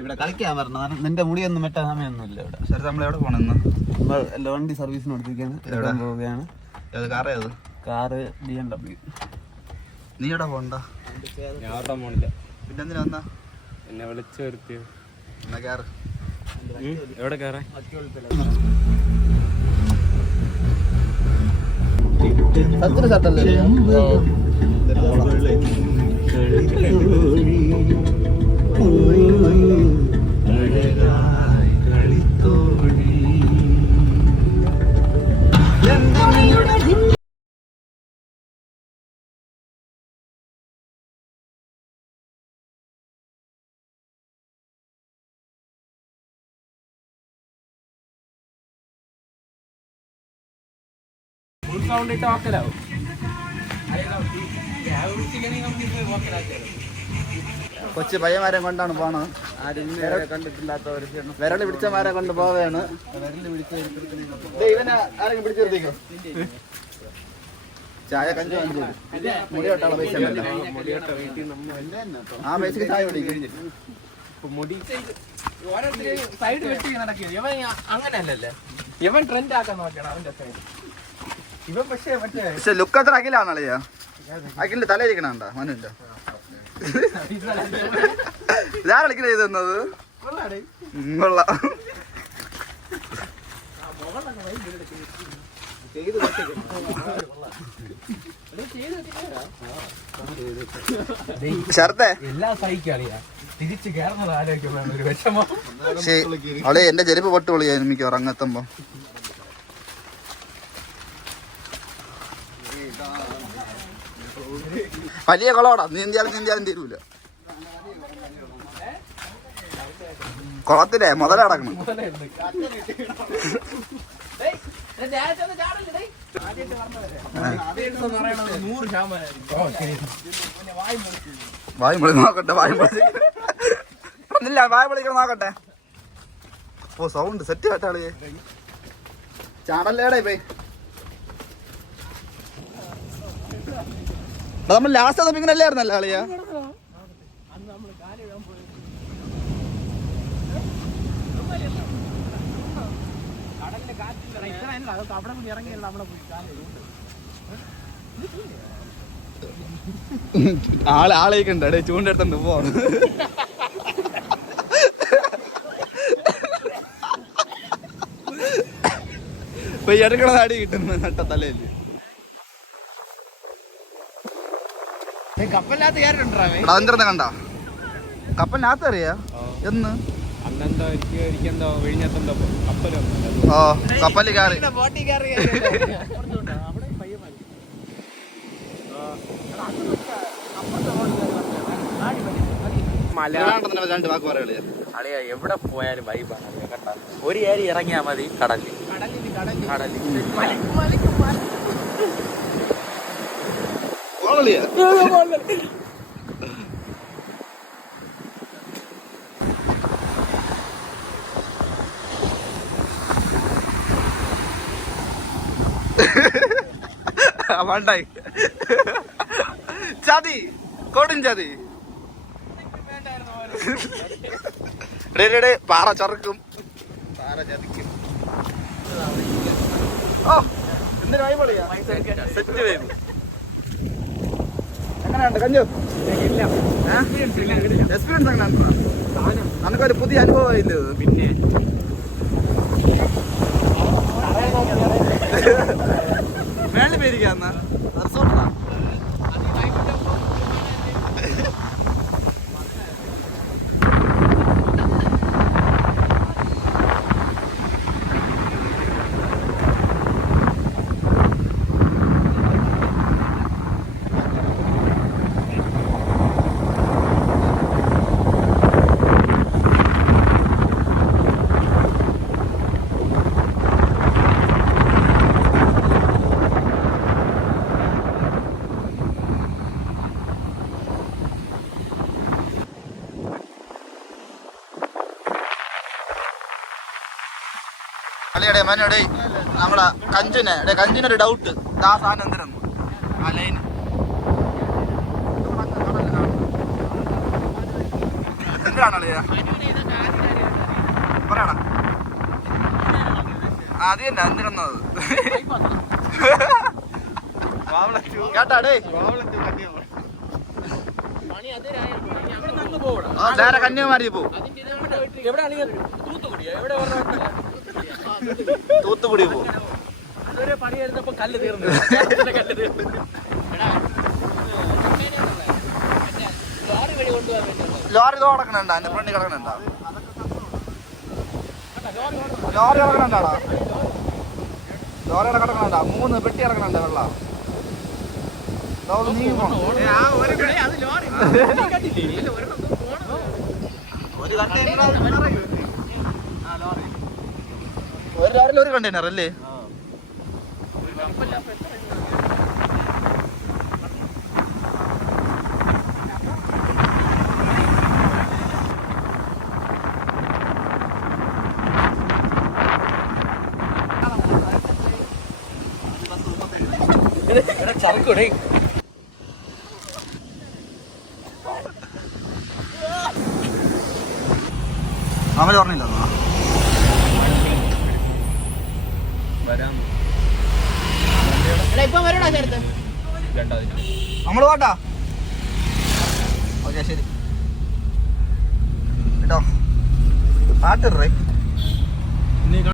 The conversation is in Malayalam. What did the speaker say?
ഇവിടെ കളിക്കാൻ പറഞ്ഞ നിന്റെ മുടിയൊന്നും വെട്ടാൻ സമയമൊന്നുമില്ല ഇവിടെ. ശരി, നമ്മളെവിടെ പോകണമെന്ന്? നമ്മൾ വണ്ടി സർവീസിന് കൊടുത്തിരിക്കുകയാണ്. പോവുകയാണ്. Car BMW. നീ എവിടെ പോകണ്ട? ഞാൻ അവിടെ പോണില്ല. പിന്നെന്തിനാ വന്നാ? എന്നെ വിളിച്ചു വരുത്തിയോ? എന്നാ കയറ്. എവിടെ കയറാൻ? സത്തൊരു ഷർട്ടല്ലേ? കൊച്ചു പയ്യന്മാരെ കൊണ്ടാണ് പോണത്. കണ്ടിട്ടില്ലാത്തവർ വിരളി പിടിച്ചമാരെ കൊണ്ട് പോവുകയാണ്. ഇവനെ ആരെങ്കിലും പിടിച്ചെടുത്തേക്കോ. ചായ കഞ്ചു മുടി വെട്ടാനുള്ള പൈസ ഉണ്ടല്ലോ. ആ പൈസക്ക് ചായ കുടിക്കും. സൈഡ് വെട്ടി നടക്കില്ല ഇവൻ. അങ്ങനെയല്ലല്ലേ ഇവൻ ട്രെൻഡ് ആക്കാൻ നോക്കണം അവന്റെ സൈഡ്. ഇവൻ പക്ഷേ ലുക്ക് അത്ര അഖിലാണല്ലയോ? അഖിലിന്റെ തലയിരിക്കണണ്ട മനുവിന്റെ. ഞാൻ കളിക്കണ ചെയ്തെന്നത് കൊള്ളാം. ശരത്തെ എല്ലാം സഹിക്കളിയാ. തിരിച്ചു കയറുന്നത് ആലോചിക്കുമ്പോഴാണ് ഒരു വിഷമം. അവളെ എന്റെ ചെരുപ്പ് പൊട്ട് പൊളിയാ എനിക്ക് ഉറങ്ങെത്തുമ്പോ. വലിയ കുളമാടാ. നീന്തിയാലും തീരൂല. കുളത്തിലെ മുതലടക്കണം. വായു പൊളി നോക്കട്ടെ. വായു പൊളിക്കണം നോക്കട്ടെ. ഓ സൗണ്ട് സെറ്റ് ആട്ടാളി. ചാടല്ലേടാ പോയി. നമ്മൾ ലാസ്റ്റ് തപ്പിങ്ങനല്ലായിരുന്നല്ലോ ആളിയാ. ആളേക്കുണ്ട് ചൂണ്ടെടുത്തോണ്ട് പോവാണ്. ഇപ്പൊ എടുക്കണ നാടി കിട്ടുന്നു നട്ട തലയില്. കപ്പലിനകത്ത് കയറിട്ടുണ്ടാവേ. അതെന്താ കണ്ട കപ്പലിനകത്ത് അറിയാ എന്ന് അന്നെന്തോ ഒരിക്കെന്തോ വിഴിഞ്ഞെന്തോ കപ്പൽ ഓ കപ്പലിൽ കയറി. രണ്ട് വാക്ക് പറയാ. അളിയ എവിടെ പോയാലും വൈബാണ് കേട്ടാ. ഒരു ഏരി ഇറങ്ങിയാ മതി കടലിൽ. വേണ്ടായി ചതി കൊടും ചതി. പാറ ചറുക്കും പാറ ചതിക്കും. ഓ എന്തിനാ സെറ്റ് വേണം. എങ്ങനെയുണ്ട് കഞ്ചു? എക്സ്പീരിയൻസ് എങ്ങനെയാണ്? നമുക്കൊരു പുതിയ അനുഭവമായില്ലേ? പിന്നെ മേളിൽ പേരിക്കാന്ന റിസോർട്ടാ. അല്ലേടേ മനോടേ നമ്മളെ കഞ്ചിനൊരു ഡൗട്ട്. ആ സാധനം എന്തിനൊന്നു ആ ലൈൻ എന്തിനാണ് പറയടാ അത് തന്നെ എന്തിനാന്നത് കേട്ടാടേ നേരെ കന്യാകുമാരി പോ തൂത്തുക്കുടി പോ പണി വരുന്നപ്പോ കല്ല് തീർന്നു ലോറി ഇതോ കിടക്കണുണ്ട എന്റെ ഫ്രണ്ട് കിടക്കണുണ്ട ലോറി കിടക്കണുണ്ടാടാ ലോറിയുടെ കിടക്കണുണ്ട 3 പെട്ടി ഇറക്കണുണ്ട് വെള്ളം നീങ്ങി പോണം ഒരു ലോറിയിൽ ഒരു കണ്ടെയ്നർ അല്ലേ ചവക്കൂടെ അവര് പറഞ്ഞില്ല നമ്മള് പോട്ടാ ഓക്കെ ശരി കേട്ടോ പാട്ടിടേ